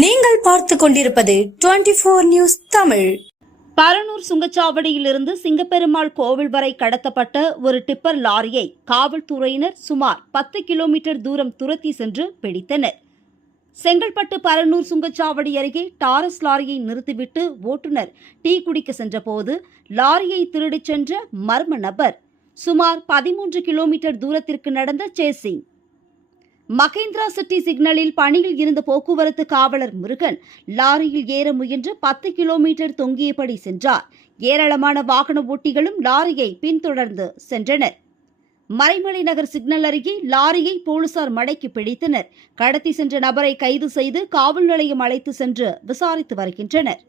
நீங்கள் பார்த்துக் கொண்டிருப்பது 24 நியூஸ் தமிழ். பரனூர் சுங்கச்சாவடியிலிருந்து சிங்கப்பெருமாள் கோவில் வரை கடத்தப்பட்ட ஒரு டிப்பர் லாரியை காவல்துறையினர் சுமார் 10 கிலோமீட்டர் தூரம் துரத்தி சென்று பிடித்தனர். செங்கல்பட்டு பரனூர் சுங்கச்சாவடி அருகே டாரஸ் லாரியை நிறுத்திவிட்டு ஓட்டுநர் டீ குடிக்க சென்றபோது லாரியை திருடிச் சென்ற மர்ம நபர் சுமார் 13 கிலோமீட்டர் தூரத்திற்கு நடந்த சேசிங். மகேந்திரா சிட்டி சிக்னலில் பணியில் இருந்த போக்குவரத்து காவலர் முருகன் லாரியில் ஏற முயன்று 10 கிலோமீட்டர் தொங்கியபடி சென்றார். ஏராளமான வாகன ஓட்டிகளும் லாரியை பின்தொடர்ந்து சென்றனர். மறைமலை நகர் சிக்னல் அருகே லாரியை போலீசார் மடக்கி பிடித்தனர். கடத்தி சென்ற நபரை கைது செய்து காவல் நிலையம் அழைத்து சென்று விசாரித்து வருகின்றனர்.